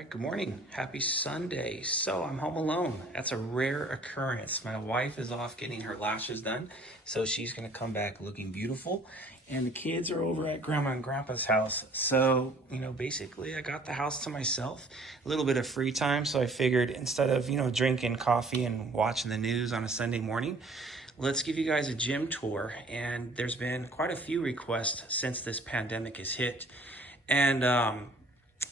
right, good morning. Happy Sunday. So I'm home alone. That's a rare occurrence. My wife is off getting her lashes done, so she's gonna come back looking beautiful. And the kids are over at Grandma and Grandpa's house. So, basically I got the house to myself, a little bit of free time. So I figured instead of, drinking coffee and watching the news on a Sunday morning, let's give you guys a gym tour. And there's been quite a few requests since this pandemic has hit. And,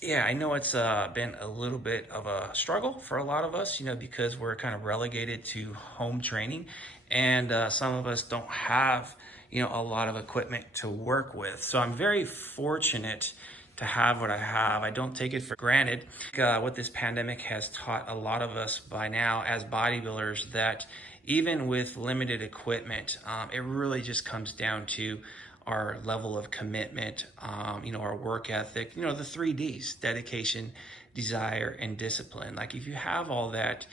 yeah, I know it's been a little bit of a struggle for a lot of us, because we're kind of relegated to home training, and some of us don't have, a lot of equipment to work with. So I'm very fortunate to have what I have. I don't take it for granted. What this pandemic has taught a lot of us by now as bodybuilders, that even with limited equipment, it really just comes down to our level of commitment, our work ethic, the 3Ds: dedication, desire, and discipline. Like, if you have all that,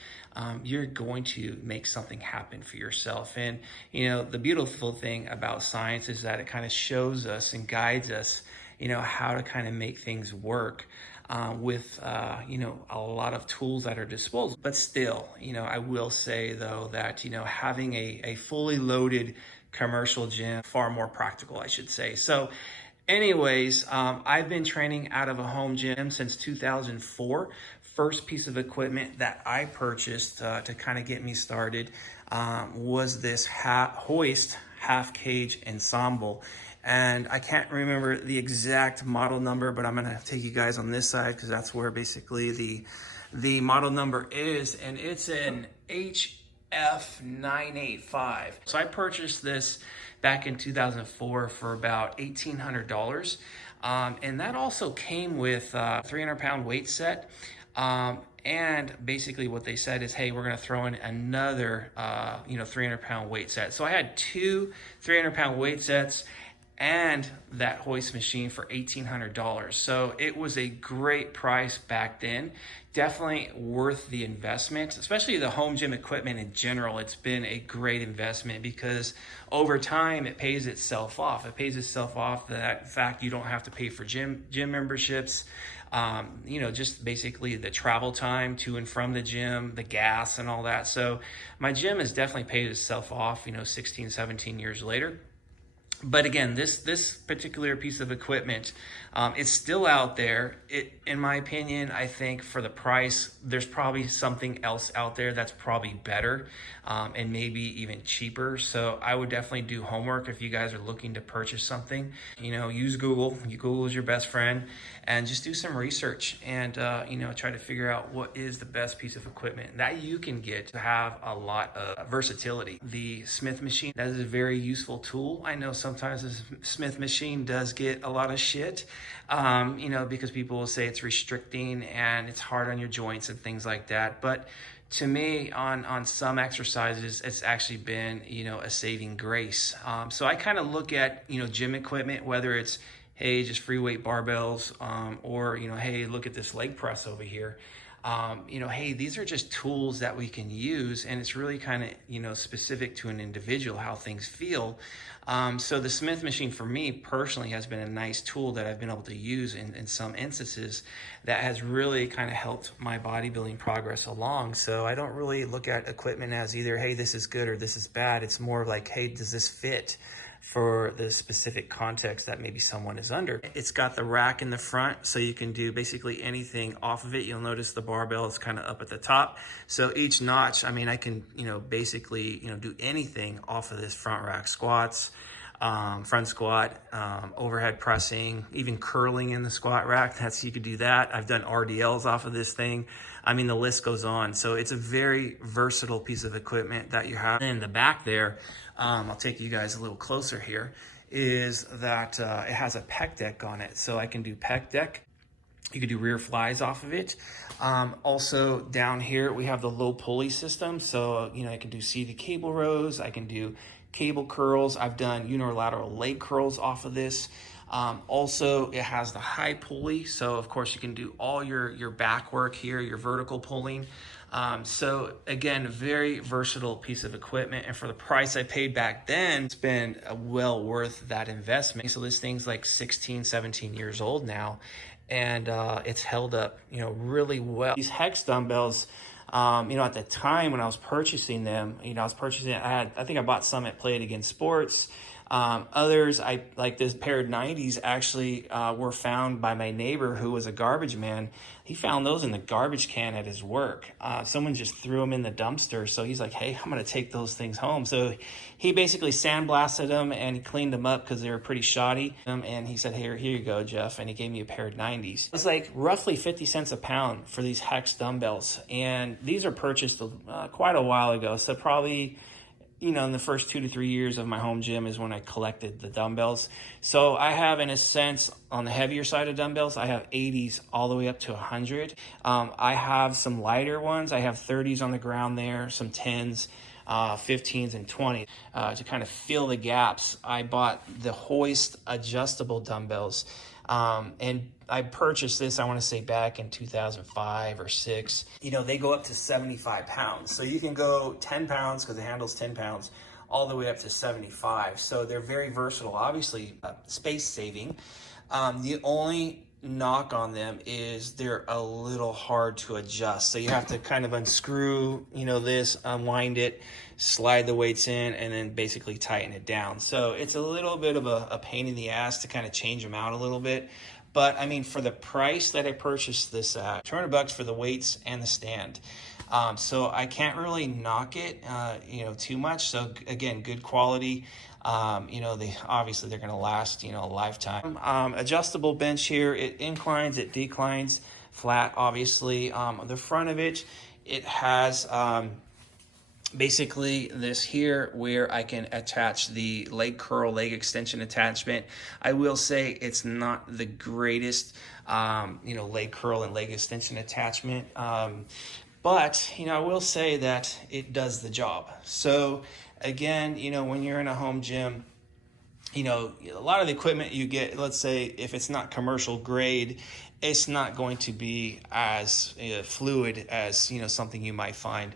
you're going to make something happen for yourself. And, the beautiful thing about science is that it kind of shows us and guides us, how to kind of make things work with, a lot of tools at our disposal. But still, I will say though that, having a fully loaded commercial gym, far more practical, I should say. So anyways, I've been training out of a home gym since 2004. First piece of equipment that I purchased to kind of get me started was this hoist half cage ensemble. And I can't remember the exact model number, but I'm gonna take you guys on this side because that's where basically the model number is, and it's an HF985. So I purchased this back in 2004 for about $1,800. And that also came with a 300-pound weight set. And basically what they said is, hey, we're gonna throw in another, 300-pound weight set. So I had two 300-pound weight sets and that hoist machine for $1,800. So it was a great price back then. Definitely worth the investment, especially the home gym equipment in general. It's been a great investment because over time it pays itself off. It pays itself off that in fact you don't have to pay for gym memberships. Just basically the travel time to and from the gym, the gas and all that. So my gym has definitely paid itself off, 16, 17 years later. But again, this particular piece of equipment, it's still out there. In my opinion, I think for the price, there's probably something else out there that's probably better and maybe even cheaper. So I would definitely do homework if you guys are looking to purchase something. Use Google. Google is your best friend, and just do some research and try to figure out what is the best piece of equipment that you can get to have a lot of versatility. The Smith machine, that is a very useful tool. I know sometimes the Smith machine does get a lot of shit, because people will say it's restricting and it's hard on your joints and things like that. But to me, on some exercises, it's actually been, a saving grace. So I kind of look at, gym equipment, whether it's, hey, just free weight barbells, or, hey, look at this leg press over here. Hey, these are just tools that we can use, and it's really kind of, specific to an individual, how things feel. So the Smith machine for me personally has been a nice tool that I've been able to use in some instances that has really kind of helped my bodybuilding progress along. So I don't really look at equipment as either, hey, this is good or this is bad. It's more like, hey, does this fit for the specific context that maybe someone is under. It's got the rack in the front, so you can do basically anything off of it. You'll notice the barbell is kind of up at the top. So each notch, I can, basically, do anything off of this front rack. Squats, front squat, overhead pressing, even curling in the squat rack. You could do that. I've done RDLs off of this thing. The list goes on. So it's a very versatile piece of equipment that you have. In the back there, I'll take you guys a little closer here, is that it has a pec deck on it. So I can do pec deck. You can do rear flies off of it. Also down here, we have the low pulley system. So, I can do seated cable rows. I can do cable curls. I've done unilateral leg curls off of this. Also, it has the high pulley. So of course you can do all your back work here, your vertical pulling. So again, a very versatile piece of equipment, and for the price I paid back then, it's been well worth that investment. So this thing's like 16, 17 years old now, and it's held up, really well. These Hex dumbbells, at the time when I was purchasing them, I think I bought some at Play It Again Sports. Others, I like this pair of 90s actually were found by my neighbor who was a garbage man. He found those in the garbage can at his work. Someone just threw them in the dumpster. So he's like, hey, I'm going to take those things home. So he basically sandblasted them and he cleaned them up because they were pretty shoddy. And he said, here you go, Jeff. And he gave me a pair of 90s. It's like roughly 50 cents a pound for these Hex dumbbells. And these are purchased quite a while ago. So probably, in the first 2 to 3 years of my home gym is when I collected the dumbbells. So I have, in a sense, on the heavier side of dumbbells, I have 80s all the way up to 100. I have some lighter ones. I have 30s on the ground there, some 10s, 15s, and 20s. To kind of fill the gaps, I bought the Hoist adjustable dumbbells. And I purchased this, I want to say back in 2005 or 6. They go up to 75 pounds. So you can go 10 pounds because the handle's 10 pounds all the way up to 75. So they're very versatile, obviously space saving. The only knock on them is they're a little hard to adjust. So you have to kind of unscrew, this, unwind it, slide the weights in, and then basically tighten it down. So it's a little bit of a pain in the ass to kind of change them out a little bit. But I mean, for the price that I purchased this at, $200 for the weights and the stand. So I can't really knock it, too much. So again, good quality. They're going to last, a lifetime. Adjustable bench here. It inclines, it declines, flat, obviously. The front of it, it has basically this here where I can attach the leg curl, leg extension attachment. I will say it's not the greatest, leg curl and leg extension attachment. But, I will say that it does the job. So again, when you're in a home gym, a lot of the equipment you get, let's say if it's not commercial grade, it's not going to be as fluid as, something you might find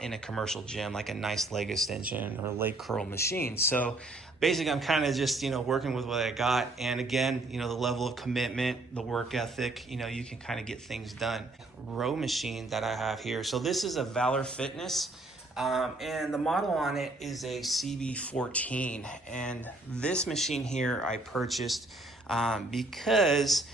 in a commercial gym, like a nice leg extension or leg curl machine. So basically I'm kind of just, working with what I got. And again, the level of commitment, the work ethic, you can kind of get things done. Row machine that I have here. So this is a Valor Fitness. And the model on it is a CB14. And this machine here I purchased because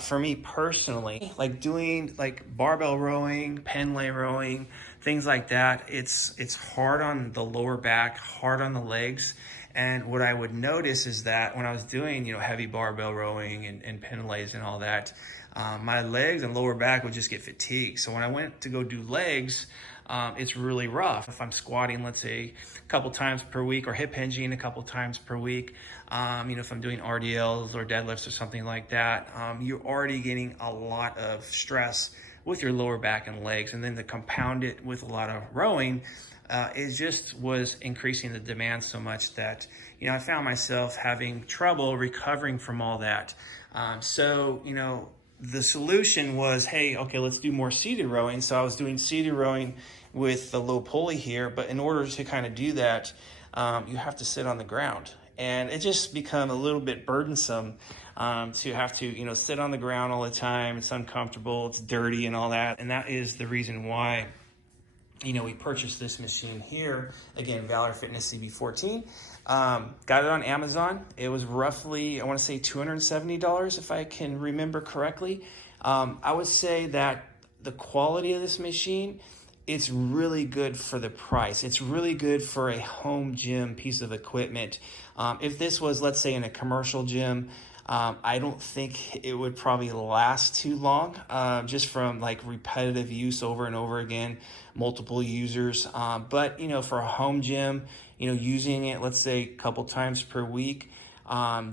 for me personally, like doing like barbell rowing, Pendlay rowing, things like that, it's hard on the lower back, hard on the legs. And what I would notice is that when I was doing, heavy barbell rowing and Pendlays and all that, my legs and lower back would just get fatigued. So when I went to go do legs, it's really rough. If I'm squatting, let's say a couple times per week, or hip hinging a couple times per week, if I'm doing RDLs or deadlifts or something like that, you're already getting a lot of stress with your lower back and legs. And then to compound it with a lot of rowing, it just was increasing the demand so much that, I found myself having trouble recovering from all that. The solution was, hey, okay, let's do more seated rowing. So I was doing seated rowing with the low pulley here, but in order to kind of do that, you have to sit on the ground. And it just become a little bit burdensome to have to, sit on the ground all the time. It's uncomfortable, it's dirty and all that. And that is the reason why, we purchased this machine here. Again, Valor Fitness CB14. Got it on Amazon. It was roughly, I want to say $270 if I can remember correctly. I would say that the quality of this machine, it's really good for the price. It's really good for a home gym piece of equipment. If this was, let's say, in a commercial gym, I don't think it would probably last too long, just from like repetitive use over and over again, multiple users. But, for a home gym, using it, let's say a couple times per week,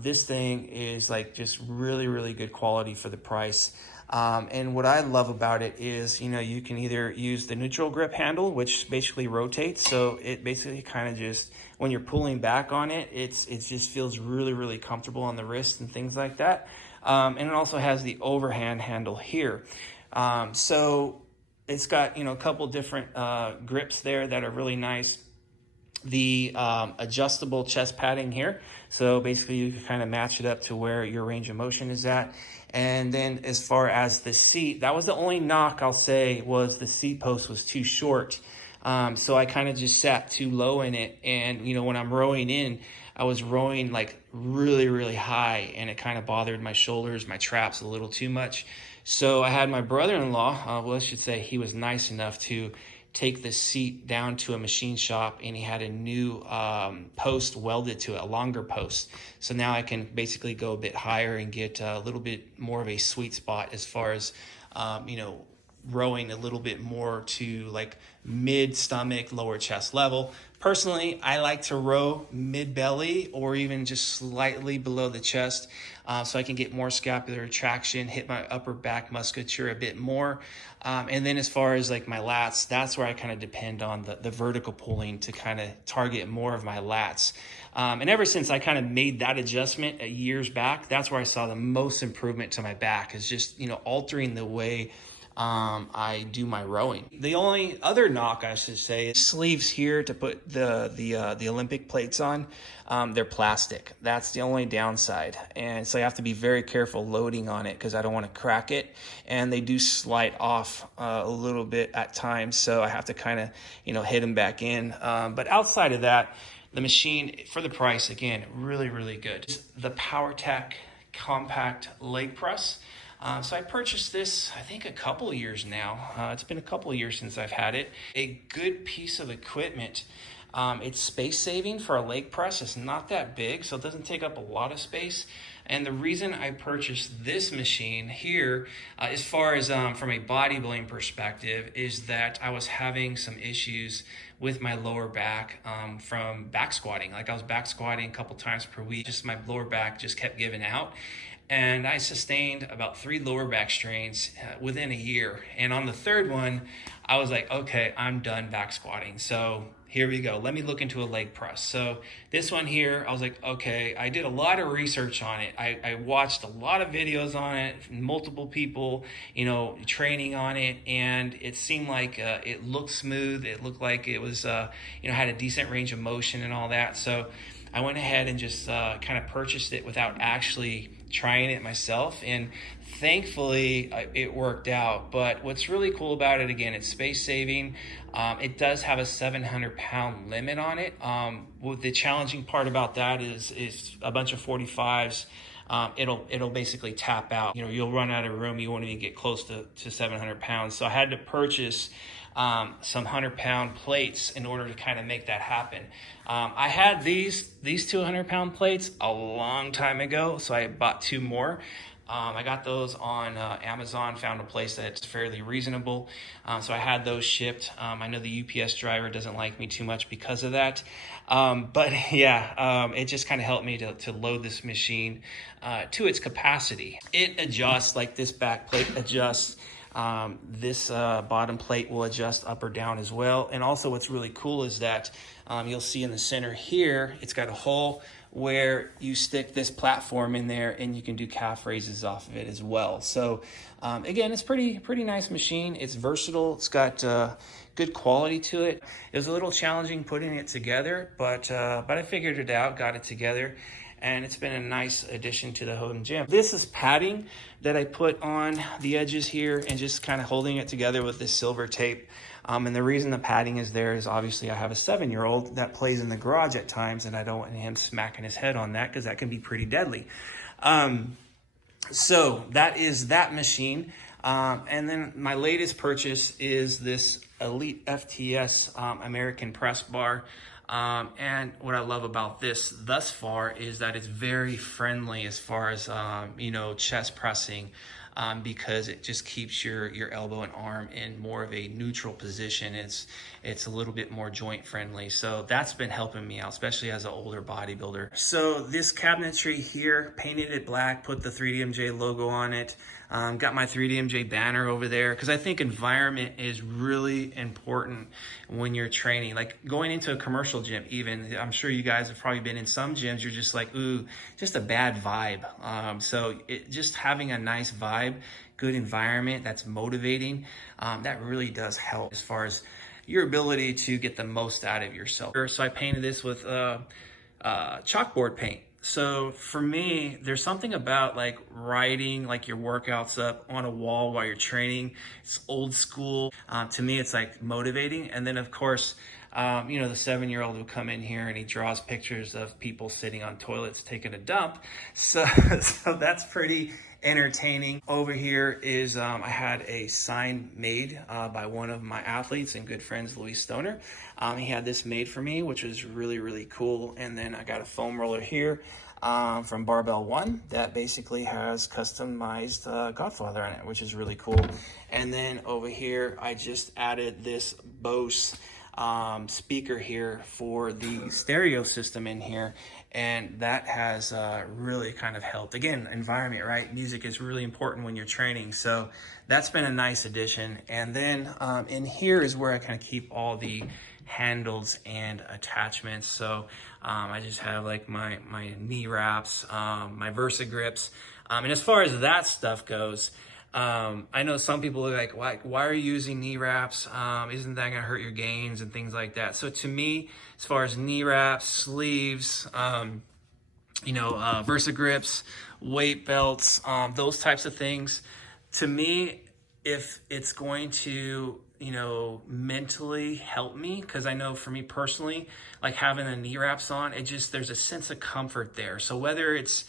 this thing is like just really, really good quality for the price. And what I love about it is, you can either use the neutral grip handle, which basically rotates. So it basically kind of just, when you're pulling back on it, it just feels really, really comfortable on the wrist and things like that. And it also has the overhand handle here. So it's got, a couple different grips there that are really nice. the adjustable chest padding here. So basically you can kind of match it up to where your range of motion is at. And then as far as the seat, that was the only knock I'll say, was the seat post was too short. So I kind of just sat too low in it. And, you know, when I'm rowing in, I was rowing like really, really high, and it kind of bothered my shoulders, my traps a little too much. So I had my brother-in-law, well, I should say he was nice enough to take the seat down to a machine shop, and he had a new post welded to it, a longer post. So now I can basically go a bit higher and get a little bit more of a sweet spot as far as, you know, rowing a little bit more to like mid stomach, lower chest level. Personally, I like to row mid belly or even just slightly below the chest, so I can get more scapular traction, hit my upper back musculature a bit more. And then as far as like my lats, that's where I kind of depend on the vertical pulling to kind of target more of my lats. And ever since I kind of made that adjustment years back, that's where I saw the most improvement to my back, is just, you know, altering the way I do my rowing. The only other knock I should say is sleeves here to put the Olympic plates on. They're plastic. That's the only downside, and so I have to be very careful loading on it because I don't want to crack it, and they do slide off a little bit at times, so I have to kind of, you know, hit them back in. But outside of that, the machine, for the price, again, really, really good. It's the PowerTech compact leg press. So I purchased this, I think, a couple years now. It's been a couple years since I've had it. A good piece of equipment. It's space saving for a leg press. It's not that big, so it doesn't take up a lot of space. And the reason I purchased this machine here, as far as from a bodybuilding perspective, is that I was having some issues with my lower back from back squatting. Like I was back squatting a couple times per week. Just my lower back just kept giving out. And I sustained about 3 lower back strains within a year. And on the third one, I was like, okay, I'm done back squatting. So here we go. Let me look into a leg press. So this one here, I was like, okay, I did a lot of research on it. I watched a lot of videos on it, multiple people, you know, training on it. And it seemed like it looked smooth. It looked like it was, you know, had a decent range of motion and all that. So I went ahead and just kind of purchased it without actually trying it myself, and thankfully it worked out. But what's really cool about it, again, it's space saving. It does have a 700-pound limit on it. Well, the challenging part about that is a bunch of 45s. It'll basically tap out. You know, you'll run out of room. You won't even get close to 700 pounds. So I had to purchase some 100-pound plates in order to kind of make that happen. I had these 200-pound plates a long time ago, so I bought 2 more. I got those on Amazon, found a place that's fairly reasonable. So I had those shipped. I know the UPS driver doesn't like me too much because of that. But yeah, it just kind of helped me to load this machine to its capacity. It adjusts, like this back plate adjusts. This bottom plate will adjust up or down as well. And also what's really cool is that you'll see in the center here, it's got a hole where you stick this platform in there, and you can do calf raises off of it as well. So again, it's pretty nice machine. It's versatile. It's got good quality to it. It was a little challenging putting it together, but I figured it out, got it together, and it's been a nice addition to the home gym. This is padding that I put on the edges here and just kind of holding it together with this silver tape. And the reason the padding is there is obviously I have a 7-year-old that plays in the garage at times, and I don't want him smacking his head on that because that can be pretty deadly. So that is that machine. And then my latest purchase is this Elite FTS American press bar. And what I love about this thus far is that it's very friendly as far as, you know, chest pressing, because it just keeps your elbow and arm in more of a neutral position. It's a little bit more joint friendly. So that's been helping me out, especially as an older bodybuilder. So this cabinetry here, painted it black, put the 3DMJ logo on it. Got my 3DMJ banner over there because I think environment is really important when you're training. Like going into a commercial gym even, I'm sure you guys have probably been in some gyms, you're just like, ooh, just a bad vibe. So just having a nice vibe, good environment that's motivating, that really does help as far as your ability to get the most out of yourself. So I painted this with chalkboard paint. So for me, there's something about like writing like your workouts up on a wall while you're training. It's old school. To me, it's like motivating. And then of course, you know, the 7-year-old will come in here and he draws pictures of people sitting on toilets taking a dump. So, so that's pretty entertaining. Over here is I had a sign made by one of my athletes and good friends, Louis Stoner. He had this made for me, which was really, really cool. And then I got a foam roller here from Barbell One that basically has customized Godfather on it, which is really cool. And then over here, I just added this Bose speaker here for the stereo system in here, and that has really kind of helped. Again, environment, right? Music is really important when you're training, so that's been a nice addition. And then in here is where I kind of keep all the handles and attachments. So I just have like my knee wraps, my Versa grips, and as far as that stuff goes, I know some people are like, why are you using knee wraps? Isn't that gonna hurt your gains and things like that? So to me, as far as knee wraps, sleeves, you know, Versa grips, weight belts, those types of things, to me, if it's going to, you know, mentally help me, because I know for me personally, like having the knee wraps on, it just, there's a sense of comfort there. So whether it's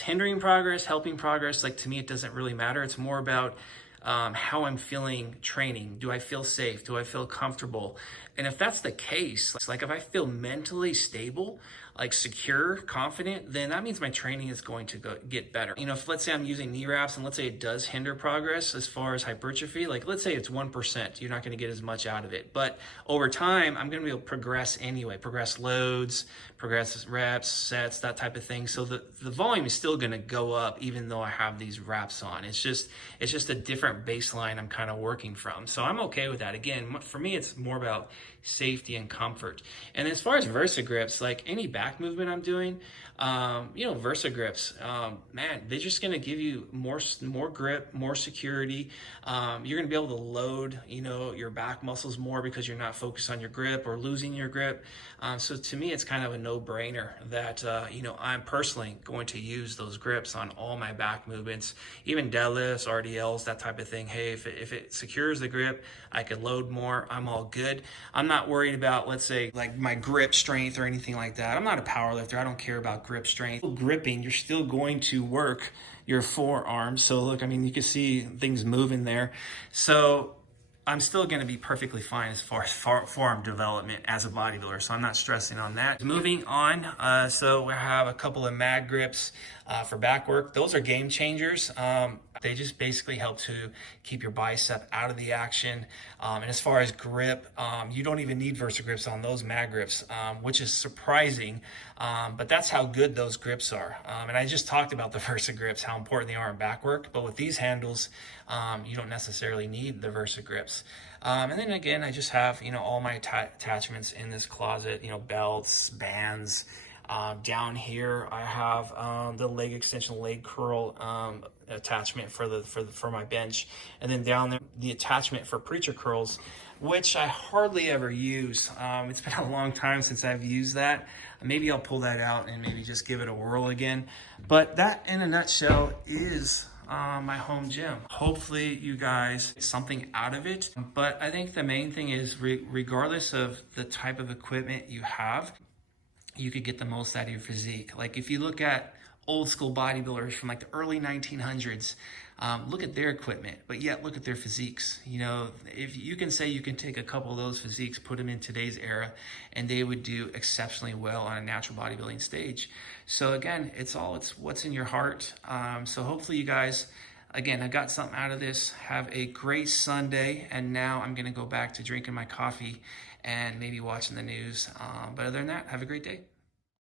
hindering progress, helping progress, like to me, it doesn't really matter. It's more about how I'm feeling training. Do I feel safe? Do I feel comfortable? And if that's the case, like if I feel mentally stable, like secure, confident, then that means my training is going to get better. You know, if let's say I'm using knee wraps and let's say it does hinder progress as far as hypertrophy, like let's say it's 1%, you're not going to get as much out of it. But over time, I'm going to be able to progress anyway, progress loads, progress reps, sets, that type of thing. So the volume is still going to go up even though I have these wraps on. It's just a different baseline I'm kind of working from. So I'm okay with that. Again, for me, it's more about safety and comfort. And as far as Versa grips, like any back movement I'm doing, you know, Versa grips, man, they're just going to give you more grip, more security. You're going to be able to load, you know, your back muscles more because you're not focused on your grip or losing your grip. So to me, it's kind of a no-brainer that, you know, I'm personally going to use those grips on all my back movements, even deadlifts, RDLs, that type of thing. Hey, if it secures the grip, I can load more. I'm all good. I'm not worried about, let's say, like my grip strength or anything like that. I'm not a power lifter. I don't care about grip strength. Gripping, you're still going to work your forearms. So look, I mean, you can see things moving there. So I'm still going to be perfectly fine as far as forearm development as a bodybuilder, so I'm not stressing on that. Moving on, so we have a couple of mag grips for back work. Those are game changers. They just basically help to keep your bicep out of the action. And as far as grip, you don't even need Versa grips on those mag grips, which is surprising, but that's how good those grips are. And I just talked about the Versa grips, how important they are in back work, but with these handles, you don't necessarily need the Versa grips. And then again, I just have, you know, all my attachments in this closet, you know, belts, bands. Down here, I have the leg extension, leg curl attachment for my bench, and then down there the attachment for preacher curls, which I hardly ever use. It's been a long time since I've used that. Maybe I'll pull that out and maybe just give it a whirl again. But that, in a nutshell, is my home gym. Hopefully you guys get something out of it. But I think the main thing is regardless of the type of equipment you have, you could get the most out of your physique. Like if you look at old school bodybuilders from like the early 1900s, look at their equipment, but yet look at their physiques. You know, if you can say you can take a couple of those physiques, put them in today's era, and they would do exceptionally well on a natural bodybuilding stage. So again, it's what's in your heart. So hopefully you guys, again, I got something out of this. Have a great Sunday, and now I'm gonna go back to drinking my coffee and maybe watching the news. But other than that, have a great day.